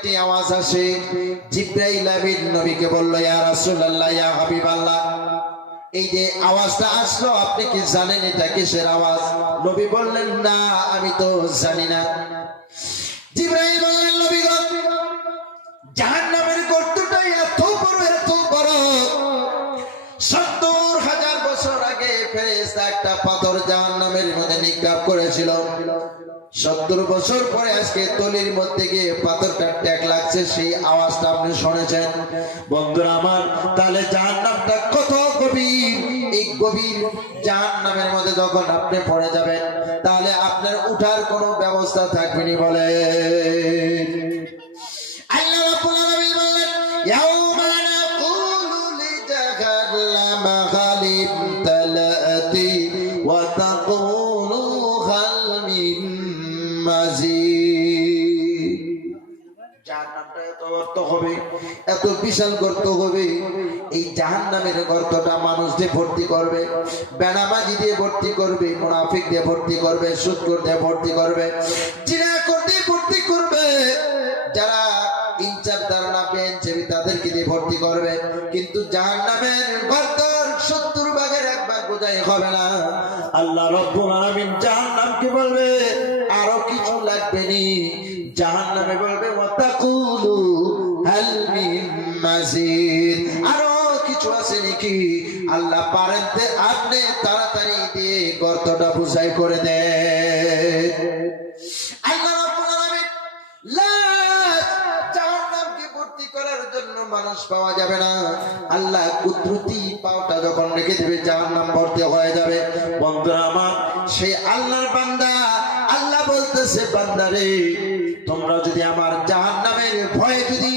একটি আওয়াজ আসে। জিবরাইল আমিন নবীকে বলল, ইয়া রাসূলুল্লাহ, ইয়া হাবিবাল্লাহ, এই যে আওয়াজটা আসলো আপনি কি জানেন এটা কিসের আওয়াজ? নবী বললেন, না আমি তো জানি না। জিবরাইল বললেন, নবী গো, জাহান্নামের গর্তটা এত বড় ৭০,০০০ বছর আগে ফেরেশতা একটা পাথর জাহান্নামের মধ্যে নিক্ষেপ করেছিল। ৭০ বছর পরে আজকে তলির মধ্যে গিয়ে পাথরটা ট্যাক লাগছে, সেই আওয়াজটা আপনি শুনেছেন। বন্ধুরা আমার, তাহলে জাহান্নামটা কত গভীর! এই গভীর জাহান্নামের মধ্যে যখন আপনি পড়ে যাবেন, তাহলে আপনার উঠার কোনো ব্যবস্থা থাকবে না। বলে আল্লাহ রাব্বুল আলামিন বলেন, ইয়াউমা নাকুলু লিজাহান্নামা খালিম তালাতি ওয়া তাকুলু হাল মিন মাজিদ। জাহান্নামটা এত গর্ত হবে, এত বিশাল গর্ত হবে। এই জাহান্নামের গর্তটা মানুষ দিয়ে ভর্তি করবে, বেনামাজি দিয়ে ভর্তি করবে, মুনাফিক দিয়ে ভর্তি করবে, সুদখোর দিয়ে ভর্তি করবে, জিনাখোর দিয়ে ভর্তি করবে, যারা ইনচার ধারণা বেঞ্চেবি তাদেরকে দিয়ে ভর্তি করবে। কিন্তু জাহান্নামের গর্তর ৭০ ভাগের ১ ভাগ বোঝাই হবে না। আল্লাহ রাব্বুল আলামিন জাহান্নামকে বলবে, আরো কিছু লাগবে নি। জাহান্নামে বলবে, ওয়াতাকুলু হাল মিন মাজিদ, আরো কিছু আছে নাকি? আল্লাহ পারেন তে আপনি তাড়াতাড়ি দিয়ে গর্তটা বুঝাই করে দেন। আল্লাহ রাব্বুল আলামিন জাহান্নামকে ভর্তি করার জন্য মানুষ পাওয়া যাবে না। আল্লাহ কুদরতি পাওটা যখন রেখে দেবে, জাহান্নাম ভর্তি হয়ে যাবে। বন্ধুরা আমার, সেই আল্লাহর বান্দা, আল্লাহ বলতেছে, বান্দারে তোমরা যদি আমার জাহান্নামের ভয়ে যদি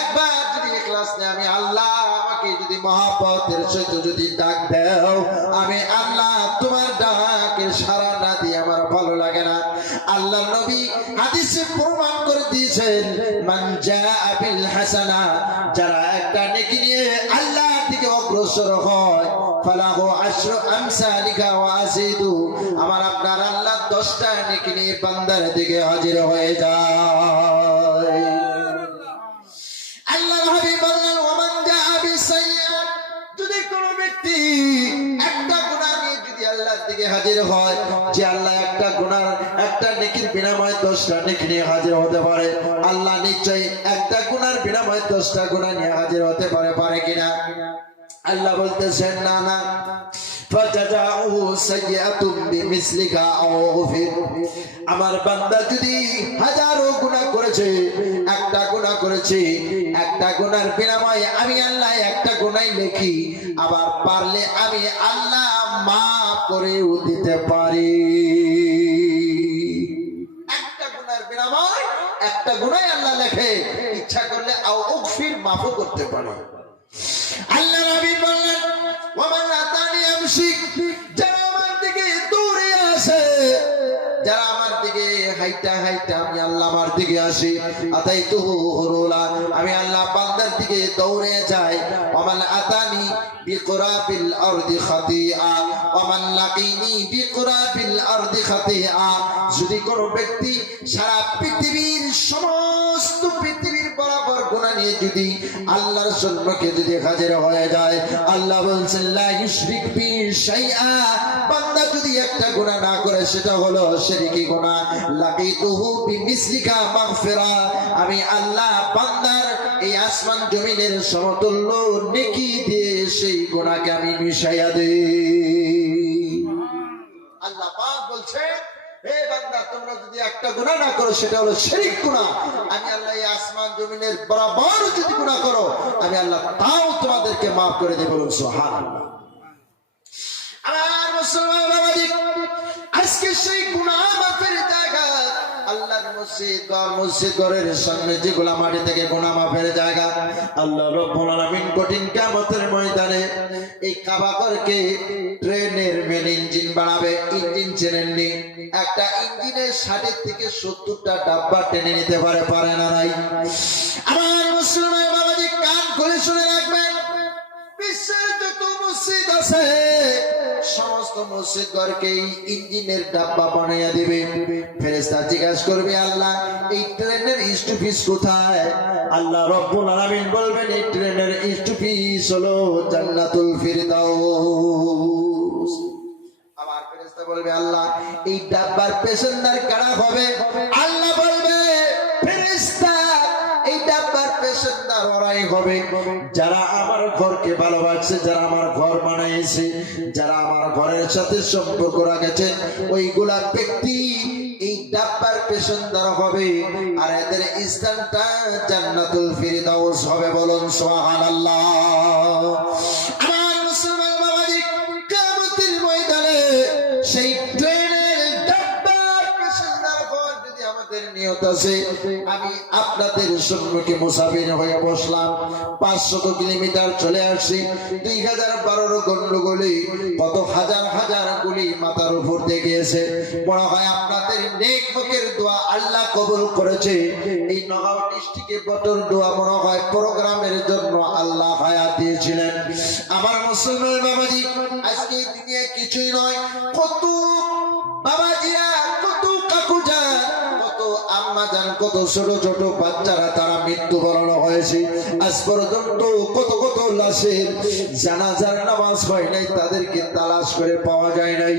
একবার যদি ইখলাস নেই, আমি আল্লাহ আমাকে যদি মহব্বতের সহিত যদি ডাক দাও, আমি আল্লাহ তোমার ডাকের সাড়া না দিয়ে আমার ভালো লাগে না। আল্লাহ নবী হাদিসে প্রমাণ করে দিয়েছেন, মান জাআ বিল হাসানা, যারা একটা নেকি নিয়ে আল্লাহর দিকে অগ্রসর হয়, ফালাহু আশরু আমসালিকা ওয়া আযীদু, আমার আপনার আল্লাহ 10টা নেকি নিয়ে বান্দার দিকে হাজির হয়ে যায়। আল্লাহর হাবিব বললেন, ওয়া মান জাআ বিসাইয়্যাত, যদি কোনো ব্যক্তি একটা গুনাহ নিয়ে যদি আল্লাহর দিকে হাজির হয়, যে আল্লাহ একটা গুনাহ একটা নেকির বিনিময়ে 10টা নেকি নিয়ে হাজির হতে পারে, আল্লাহ নিশ্চয়ই একটা গুনাহর বিনিময়ে 10টা গুনাহ নিয়ে হাজির হতে পারে কিনা? আল্লাহ বলতেছেন, না না, ফাজাজাউহু সাইয়্যাতুম বিমিসলিকা আও উফির, আমার বান্দা যদি হাজারো গুনাহ করেছে, একটা গুনাহ করেছে, একটা গুনাহর বিনিময়ে আমি আল্লাহ একটা গুনাহই লিখি, আবার পারলে আমি আল্লাহ মাফ করেও দিতে পারি। একটা গুনাহর বিনিময়ে একটা গুনাহই আল্লাহ লেখে, ইচ্ছা করলে আও উফির মাফও করতে পারে। আল্লাহ নবী বললেন, ওয়ামান আতানি আমশি, যারা আমার দিকে দৌড়ে আসে, যারা আমার দিকে হাইটা হাইটা আমি আল্লাহ আমার দিকে আসি, আতাইতুহু হুরুলা, আমি আল্লাহ বান্দার দিকে দৌড়ে যাই। ওয়ামান আতানি বিকুরাবিল আরদি খাতিআ, ওয়ামান লাকিনি বিকুরাবিল আরদি খাতিআ, যদি কোনো ব্যক্তি সারা পৃথিবীর সমস্ত পৃথিবীর বরাবর গুনাহ নিয়ে যদি আল্লাহর সম্মুখে যদি হাজির হয়ে যায়, আল্লাহ বলছেন, লা ইউশরিক বি শাইআ, বান্দা যদি একটা গুনাহ না করে সেটা হলো শিরকি গুনাহ, লাকিতুহু বিমিসলিকা মাগফিরা, আমি আল্লাহ বান্দার এই আসমান জমিনের সমতুল্য নেকি দিয়ে সেই গুনাহকে আমি মিশাইয়া দেই। আল্লাহ পাক বলছে, হে বান্দা, তোমরা যদি একটা গুনাহ না করো সেটা হলো শিরক গুনাহ, আমি আল্লাহ এই আসমান জমিনের বরাবর যদি গুনাহ করো, আমি আল্লাহ তাও তোমাদেরকে maaf করে দেব। বলুন সুবহানাল্লাহ। আমার মুসলমান বাবাজি, আজকে সেই গুনাহ মাফের জায়গা আল্লাহর মসজিদ ঘরের সামনে যেগুলা মাটি থেকে গুনাহ মাফের জায়গা, আল্লাহ রাব্বুল আলামিন কঠিন কিয়ামতের ময়দানে এই কাবা ঘরকে ট্রেনের মেন ইঞ্জিন বানাবে। ইঞ্জিন চেনেননি? একটা ইঞ্জিনের 60 থেকে 70টা ডাব্বা টেনে নিতে পারে না নাই? আমার মুসলমান বাবাজি, কান খুলে শুনে রাখবেন, বিশ্বের যত মসজিদ আছে সমস্ত সমস্ত মসজিদ ঘরকে ইঞ্জিনের ডাব্বা বানাইয়া দিবে। ফেরেশতা জিজ্ঞাসা করবে, আল্লাহ এই ট্রেনের স্টপেজ কোথায়? আল্লাহ রব্বুল আলামিন বলবেন, এই ট্রেনের স্টপেজ হলো জান্নাতুল ফিরদাউস। আবার ফেরেশতা বলবে, আল্লাহ এই ডাব্বার প্যাসেঞ্জার কারা হবে? আল্লাহ বলবে, ফেরেশতা এই ডাব্বার প্যাসেঞ্জার ওরাই হবে যারা আমার ঘরকে ভালোবাসে, যারা আমার ঘর বানাইছে, যারা আমার ঘরের সাথে সম্পর্ক রাখেছে, ওইগুলা ব্যক্তি এই ডাব্বার প্যাসেঞ্জার হবে। আর এদের স্থানটা জান্নাতুল ফিরদাউস হবে। বলুন সুবহানাল্লাহ। আমার মুসলমান বাবাজি, কিয়ামতের ময়দানে সেই ট্রেনের ডাব্বার প্যাসেঞ্জার হওয়ার যদি আমাদের নিয়ত আছে, আমি আপনাদের সম্মুখে মুসাফির হয়ে বসলাম, 500 কিলোমিটার চলে আসছি, 2012 গন্ডগোলে কত হাজার হাজার গুলি মাথার উপর দিয়ে গিয়েছে। মনে হয় আপনাদের নেক মুখের দোয়া আল্লাহ কবুল করেছে। এই নগাঁও ডিস্ট্রিক্টে বটর দোয়া মনে হয় প্রোগ্রামের জন্য আল্লাহ হায়াত দিয়েছিলেন। আমার মুসলমান বাবাজি, আজকে এই দুনিয়ায় কিছুই নয়। কত বাবাজিরা, কত কাকুজা, কত আম্মা জান, কত ছোট ছোট বাচ্চারা তারা মৃত্যুবরণ হয়েছে। আজ পর্যন্ত কত কত লাশের জানাজার নামাজ হয় নাই, তাদেরকে তালাশ করে পাওয়া যায় নাই।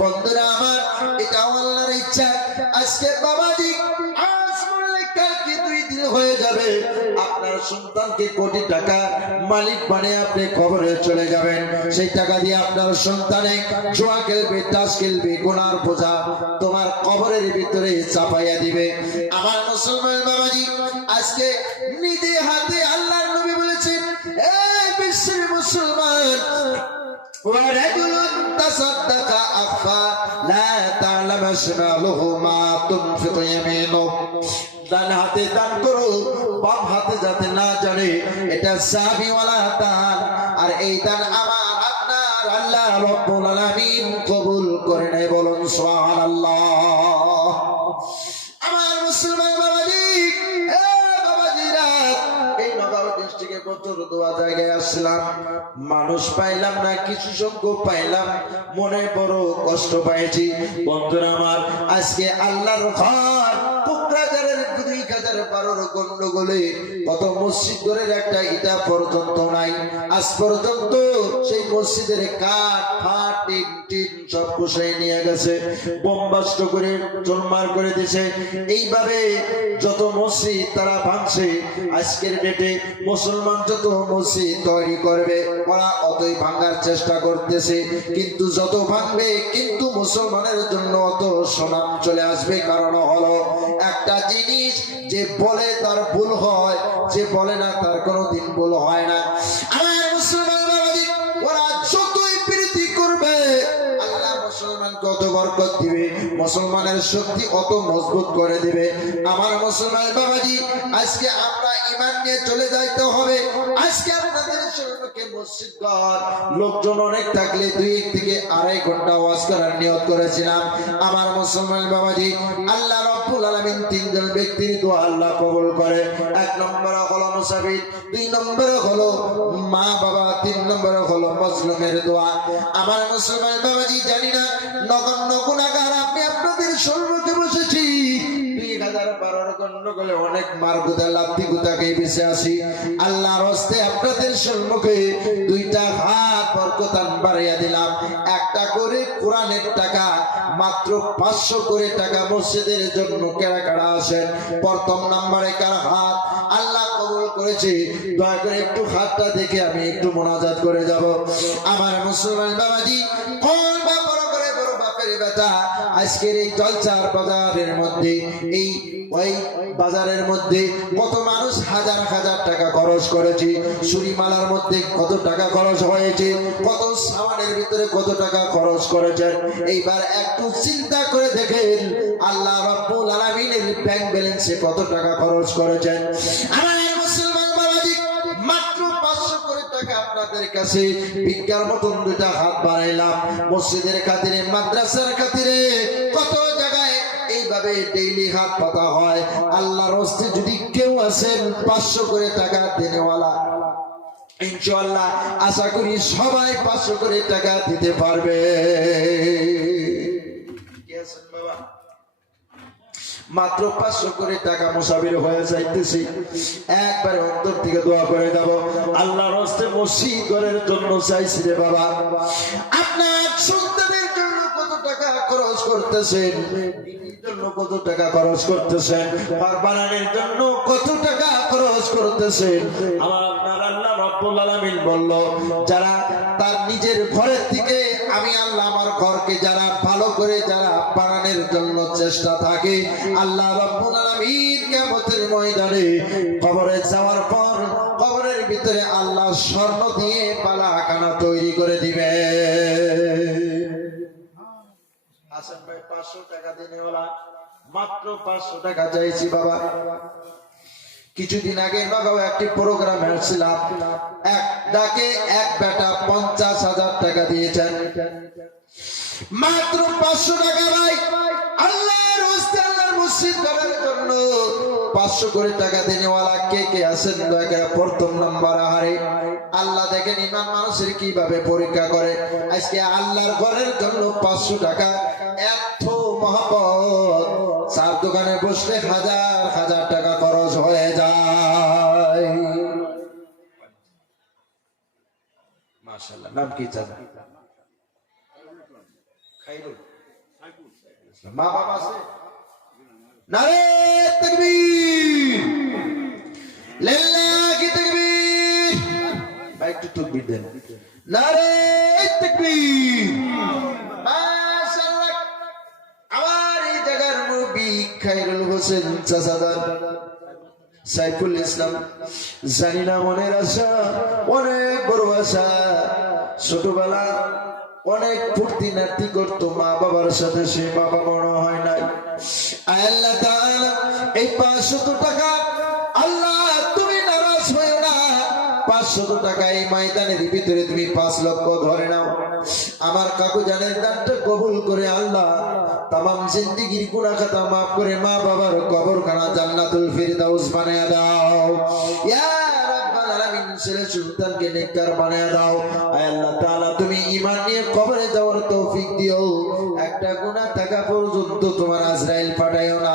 বন্ধুরা আমার, এটা আল্লাহর ইচ্ছা। আজকে বাবাজি আজ মরলে কালকে 2 দিন হয়ে যাবে, আপনার সন্তানকে কোটি টাকা মালিক বানিয়ে আপনি কবরে চলে যাবেন। সেই টাকা দিয়ে আপনার সন্তানে জুয়া খেলবে, তাস খেলবে, গুনার বোঝা তোমার কবরের ভিতরে চাপাইয়া দিবে। আমার মুসলমান বাবাজি, আজকে নিজে হাতে আল্লাহর নবী বলেছেন, এই বিশ্বের মুসলমান, ورجل تصدق أخفى لا تعلم شماله ما تنفق يمينه। ডান হাতে দান করো, বাম হাতে যাতে না জানে, এটা সাবিওয়ালা দান। আর এই দান আমার আপনার আল্লাহ রাব্বুল আলামিন কবুল করে নেয়। বলুন সুবহানাল্লাহ। আমার মুসলমান বাবাজি, বাবাজিরা, এই নগাঁও ডিস্ট্রিক্টে বছর 2 জায়গায় আসলাম, মানুষ পাইলাম না, কিছু সংখ্যক পাইলাম, মনে বড় কষ্ট পাইছি। বন্ধুরা আমার, আজকে আল্লাহর ঘর কোকরাঝারের 2012 গন্ডগোলে কত মসজিদ ঘরের একটা ইটা পর্যন্ত নাই। আজ পর্যন্ত সেই মসজিদের কাঠ ফাট টিন সব কুশাই নিয়ে গেছে, বোমবাস্ট করে চুরমার করে দিছে। এইভাবে যত মসজিদ তারা ভাঙছে। আজকের ডেটে মুসলমান যত মসজিদ তৈরি করবে, ওরা অতই ভাঙার চেষ্টা করতেছে, কিন্তু যত ভাঙবে কিন্তু মুসলমানের জন্য অত সুনাম চলে আসবে। কারণ হলো একটা জিনিস, যে বলে তার ভুল হয়, যে বলে না তার কোনোদিন ভুল হয় না। আমার মুসলমান বাবাজি, ওরা যতই প্রীতি করবে আল্লাহ মুসলমানকে অত বরকত দিবে, মুসলমানের শক্তি অত মজবুত করে দিবে। আমার মুসলমান বাবাজি, আজকে আমরা ঈমান নিয়ে চলে যাইতে হবে। আজকে আপনাদের সম্মুখে মসজিদ ঘর লোকজন অনেক থাকলে 2 থেকে 2.5 ঘন্টা ওয়াজ করার নিয়ত করেছিলাম। আমার মুসলমান বাবাজি, আল্লাহ রাব্বুল আলামিন 3 জন ব্যক্তির দোয়া আল্লাহ কবুল করে। 1 নম্বর হলো মুসাফির, 2 নম্বর হলো মা বাবা, 3 নম্বর হলো মজলুমের দোয়া। আমার মুসলমান বাবাজি, জানি না নগণ্য গুনাহগার আপনি আপনাদের সম্মুখে বসেছি, 2012 গন্ডগোলে অনেক মার গুদা লাত্তি গুদাকে বেঁচে আসি। আল্লাহর হস্তে আপনাদের সম্মুখে 2টা হাত বরকতান বাড়িয়ে দিলাম। একটা করে কোরআনের টাকা, মাত্র 500 করে টাকা মসজিদের জন্য কেনাকাটা আসেন। প্রথম নম্বরে কার হাত আল্লাহ কবুল করেছে, দয়া করে একটু হাতটা দেখে আমি একটু মোনাজাত করে যাব। আমার মুসলমান বাবাজি, কোন বা বড় করে বড় বাপের বেটা, আজকের এই জলচার বাজারের মধ্যে, এই ওই বাজারের মধ্যে কত মানুষ হাজার হাজার টাকা খরচ করেছে, চুরিমালার মধ্যে কত টাকা খরচ হয়েছে, কত সামানের ভিতরে কত টাকা খরচ করেছেন। এইবার একটু চিন্তা করে দেখেন আল্লাহ রাব্বুল আলামিনের ব্যাংক ব্যালেন্সে কত টাকা খরচ করেছেন। আমার মুসলমান বাবাজি, মাত্র 500 করে টাকা আপনাদের কাছে ভিক্ষার মতন 2টা হাত বাড়াইলাম। মসজিদের খাতিরে, মাদ্রাসার খাতিরে, কত জায়গায় এইভাবে ডেইলি হাত পাতা হয়। আল্লাহর হস্তে যদি কেউ আছেন 500 করে টাকা দেনেওয়ালা, ইনশাআল্লাহ আশা করি সবাই 500 করে টাকা দিতে পারবে। বাবা মাত্র 500 করে টাকা মুসাফির হয়ে যাইতেছি, একবার অন্তর থেকে দোয়া করে দেব আল্লাহর হস্তে মসজিদ ঘরের জন্য চাইছি রে বাবা। আপনার সন্তানের জন্য কত টাকা খরচ করতেছেন, জন্য কত টাকা খরচ করতেছেন, বানানোর জন্য কত টাকা খরচ করতেছেন। আমার আপনার আল্লাহ রব্বুল আলামিন বলল, যারা তার নিজের ঘরের থেকে আমি আল্লাহ আমার ঘরকে যারা ভালো করে যারা বানানোর জন্য চেষ্টা থাকে, আল্লাহ রব্বুল আলামিন কিয়ামতের ময়দানে কবরে যাওয়ার পর কবরের ভিতরে আল্লাহ স্বর্ণ দিয়ে পালাখানা তৈরি করে দিবে। হাসান ভাই 500 টাকা দিনেওয়ালা, মাত্র 500 টাকা চাইছি বাবা। কিছুদিন আগে নগাঁও একটি প্রোগ্রামে আসছিলাম, এক ডাকে এক বেটা 50,000 টাকা দিয়েছেন, মাত্র 500 টাকা ভাই আল্লাহর হস্তে আল্লাহর মসজিদ করার জন্য 500 করে টাকা দিনেওয়ালা কে কে আছেন দয়া করে প্রথম নাম্বার। আহারে আল্লাহ দেখেন ইমান মানুষের কিভাবে পরীক্ষা করে। আজকে আল্লাহর ঘরের জন্য 500 টাকা, এত মহব্বত, চার দোকানে বসলে হাজার হাজার টাকা খরচ হয়ে যায়। মাশাআল্লাহ, নাম কি জানেন? খাইরুল, মা বাবা আছে? নারে তাকবীর, লিল্লাহি তাকবীর, ভাই একটু তাকবীর দেন। নারে তাকবীর, মাশাআল্লাহ। আমার এই জায়গার মুরব্বি খায়রুল হোসেন চাচাদার সাইফুল ইসলাম, জানি না মনের আশা অনেক বড় আশা, ছোটবেলা অনেক ফুর্তি নার্তি করতো মা বাবার সাথে, সে বাবা বড় হয় নাই। আল্লাহ তাআলা এই 500 টাকা, আল্লাহ তুমি নারাজ হয়ো না, 500 টাকা এই ময়দানের ভিতরে তুমি 5 লক্ষ ধরে নাও। আমার কাকু জানের দানটা কবুল করে আল্লাহ তামাম জিন্দেগির গুনাহ খাতা মাফ করে মা বাবার কবরখানা জান্নাতুল ফিরদাউস বানায়া দাও। ইয়া রাব্বাল আলামিন, ছেলে সন্তানকে নেককার বানায়া দাও। আয় আল্লাহ তাআলা তুমি ঈমান নিয়ে কবরে যাওয়ার তৌফিক দিও। একটা গুনাহ থাকা পর্যন্ত তোমার আজরাইল পাঠাইও না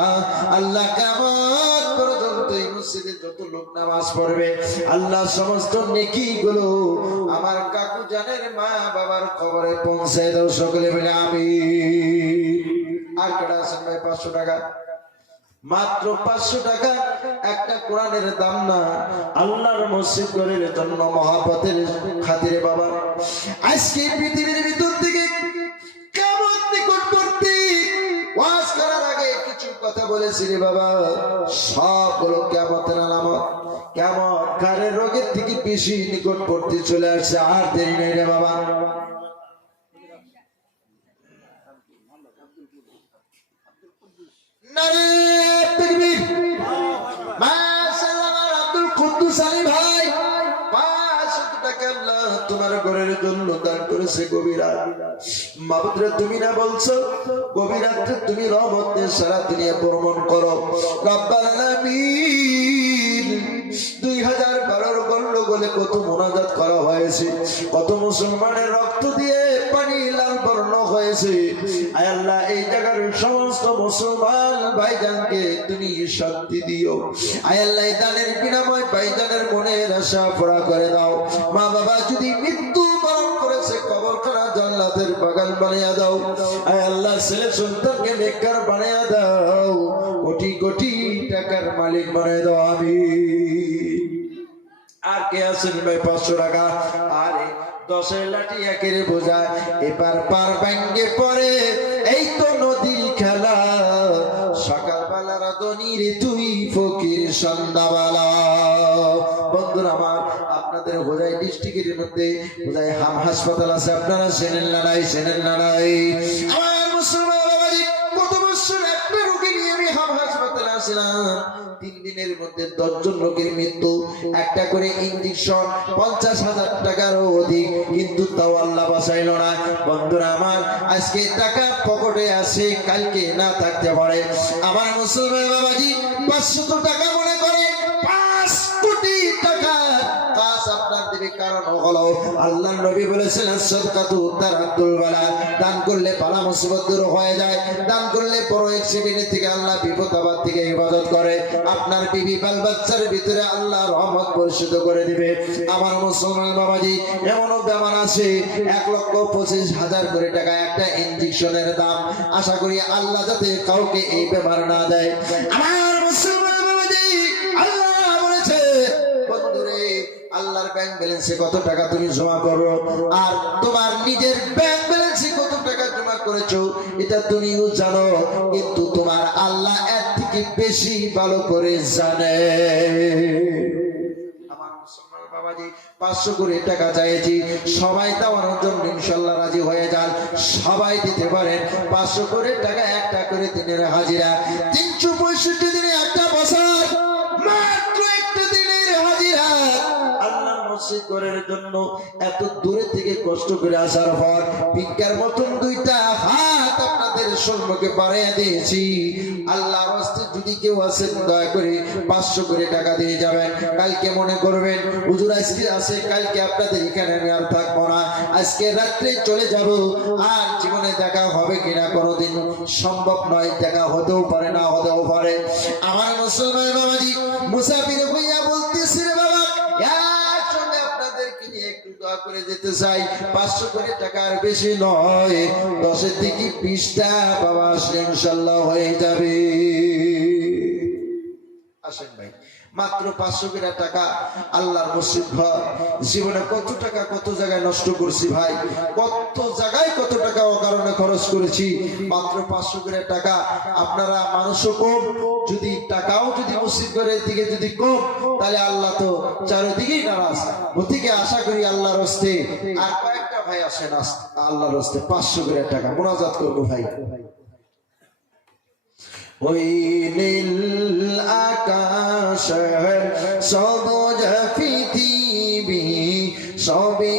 আল্লাহ। কিয়ামত পর্যন্ত এই মসজিদে যত লোক নামাজ পড়বে আল্লাহ সমস্ত নেকি গুলো আমার কাকু জানের মা বাবার কবরে পৌঁছে দাও, সকলে বলে আমিন। আর কেডা আছেন ভাই? 500 টাকা, মাত্র 500 টাকা। একটা কোরআনের দাম না, আল্লাহর মসজিদ করার জন্য মহাপতের খাতিরে বাবা। আজকে পৃথিবীর ভিতর থেকে কিয়ামত নিকটবর্তী ওয়াজ করার আগে কিছু কথা বলেছি রে বাবা, সবগুলো কিয়ামতের আলামত। কিয়ামত কারের রোগের থেকে বেশি নিকটবর্তী চলে আসছে, আর দেরি নেই রে বাবা। তোমার ঘরের জন্য দান করেছে গভীর রাত। মাবুদরে তুমি না বলছো গভীর রাত্রে তুমি রহমত দিয়ে সারা দুনিয়া ভ্রমণ করো। রব্বাল আলামিন 2012 গন্ডগোলে কত মোনাজাত করা হয়েছে, কত মুসলমানের রক্ত দিয়ে পানি লাল বর্ণ হয়েছে। আয় আল্লাহ এই জায়গার সমস্ত মুসলমান ভাইজানকে তুমি শান্তি দিও। আয় আল্লাহ এই দানের বিনাময় ভাইজানের মনের আশা পুরা করে দাও। মা বাবা যদি মৃত্যু বরণ করেছে কবরখানা জান্নাতের বাগান বানিয়ে দাও। আয় আল্লাহ ছেলে সন্তানকে নেককার বানিয়ে দাও, কোটি কোটি টাকার মালিক বানিয়ে দাও। আমিন। আর কে আছেন ভাই? 500 টাকা। আরে 10 লাঠি একের বোঝা, এবার পার ভাঙ্গে পড়ে এই তো নদীর খেলা। সকালবেলা রাধনি রে তুই ফকির সন্ধ্যাবেলা। বন্ধুরা আমার, আপনাদের হোজাই ডিস্ট্রিক্টের মধ্যে হোজাই হাম হাসপাতাল আছে, আপনারা চেনেন না নাই? চেনেন না নাই? আমার মুসলমান বাবাজি, কত বছর একটা রোগী নিয়ে আমি হাম হাসপাতালে আসলাম, 3 দিনের মধ্যে 10 জন রোগীর মৃত্যু, একটা করে ইনজেকশন 50,000 টাকারও অধিক, কিন্তু তাও আল্লাহ বাঁচাইল না। বন্ধুরা আমার, আজকে টাকা পকেটে আছে, কালকে না থাকতে পারে। আমার মুসলমান বাবাজি 500 টাকা মনে করে 5 কোটি টাকা কাজ আপনার দেবে একটি কারণ হলো আল্লাহ নবী বলেছেন সাদকাতু তারাতুল বালা, দান করলে বালা মুসিবত দূর হয়ে যায়, দান করলে বড় অ্যাক্সিডেন্ট থেকে আল্লাহ বিপদ আপদ থেকে হেফাজত করে, আপনার বিবি বাল বাচ্চার ভিতরে আল্লাহ রহমত বর্ষিত করে দিবে। আমার মুসলমান বাবাজি, এমনও বেমান আছে 1,25,000 করে টাকা একটা ইনজেকশনের দাম। আশা করি আল্লাহ যাতে কাউকে এই বেমার না দেয়। আমার মুসলমান বাবাজি, আল্লাহ বলেছে বন্ধুরে, আল্লাহর ব্যাংক ব্যালেন্সে কত টাকা তুমি জমা করো আর তোমার নিজের ব্যাংক ব্যালেন্সে কত টাকা জমা করেছো এটা তুমিও জানো, কিন্তু তোমার আল্লাহ এর থেকে বেশি ভালো করে জানে। আমার মুসলমান বাবাজি, 500 করে টাকা চাইছি, সবাই দেওয়ার জন্য ইনশাআল্লাহ রাজি হয়ে যান, সবাই দিতে পারেন। 500 করে টাকা, একটা করে দিনের হাজিরা, 365 দিনে একটা বছর, মাত্র একটা দিনের হাজিরা। আল্লাহ মসজিদ করার জন্য এত দূরে থেকে কষ্ট করে আসার পর ভিক্ষার মতন 2টা হাত আপনাদের সম্মুখে বাড়িয়ে দিয়েছি। আল্লাহর রাস্তে যদি কেউ আসেন দয়া করে 500 করে টাকা দিয়ে যাবেন। কালকে মনে করবেন হুজুর আজকে আসে, কালকে আপনাদের এখানে আমি আর থাকবো না, আজকে রাত্রে চলে যাব, আর জীবনে দেখা হবে কিনা কোনোদিন সম্ভব নয়, দেখা হতেও পারে না হতেও পারে। আমার মুসলমান বাবাজি, মুসাফির হইয়া বলতেছি রে বাবা, একসঙ্গে আপনাদেরকে নিয়ে একটু দোয়া করে যেতে চাই। 500 করে টাকার বেশি নয়, 10 থেকে 20টা বাবা আসলে ইনশাআল্লাহ হয়ে যাবে। আসেন ভাই, মাত্র 500 করে টাকা, আল্লাহর মসজিদ ঘর। জীবনে কত টাকা কত জায়গায় নষ্ট করছি ভাই, কত জায়গায় কত টাকা অকারণে খরচ করেছি। মাত্র 500 করে টাকা। আপনারা মানুষও কম, যদি টাকাও যদি মসজিদ ঘরের দিকে যদি কম, তাহলে আল্লাহ তো চারিদিকেই নারাজ। ওদিকে আশা করি আল্লাহর হস্তে আর কয়েকটা ভাই আসেন, আল্লাহর হস্তে 500 করে টাকা মুনাজাত করবো ভাই। ওই নীল আকাশের সবুজ পৃথিবী সবে